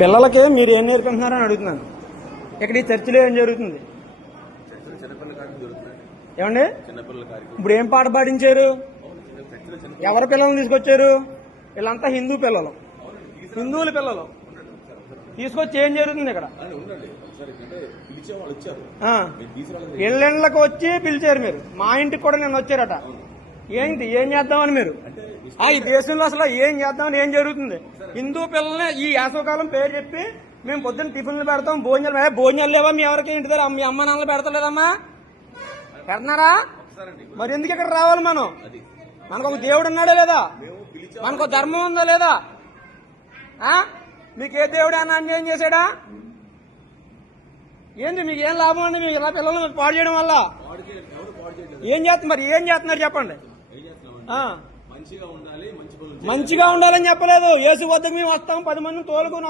పిల్లలకి మీరు ఏం నేర్పిస్తున్నారని అడుగుతున్నాను. ఇక్కడ ఈ చర్చిలో ఏం జరుగుతుంది? ఏమండి? ఇప్పుడు ఏం పాట పాడించారు? ఎవరి పిల్లల్ని తీసుకొచ్చారు? వీళ్ళంతా హిందూ పిల్లలు. హిందువుల పిల్లలు. తీసుకొచ్చి ఏం జరుగుతుంది ఇక్కడ? ఇళ్ళకి వచ్చి పిలిచారు మీరు. మా ఇంటికి కూడా నేను వచ్చారట. ఏంటి? ఏం చేద్దామని మీరు? ఆ ఈ దేశంలో అసలు ఏం చేద్దామని ఏం జరుగుతుంది? హిందూ పిల్లల్ని ఈ యాసవకాలం పేరు చెప్పి మేము పొద్దున్న టిఫిన్లు పెడతాం భోజనాలు భోజనాలు లేవా మీ ఎవరికి? ఇంటి దగ్గర? మీ అమ్మ నాన్నలు పెడతలేదమ్మా? పెడుతున్నారా? మరి ఎందుకు ఇక్కడ రావాలి మనం? మనకు ఒక దేవుడు ఉన్నాడా లేదా? మనకు ధర్మం ఉందా లేదా? మీకు ఏ దేవుడు అన్న అన్యాయం చేశాడా? ఏంది మీకు ఏం లాభం అండి? మీకు ఇలా పిల్లల్ని పాడు చేయడం వల్ల? ఏం చేస్తున్నారు మరి ఏం చేస్తున్నారు చెప్పండి. మంచిగా ఉండాలని చెప్పలేదు. యేసు వద్దకు మేము వస్తాం. పది మందిని తోలుకొని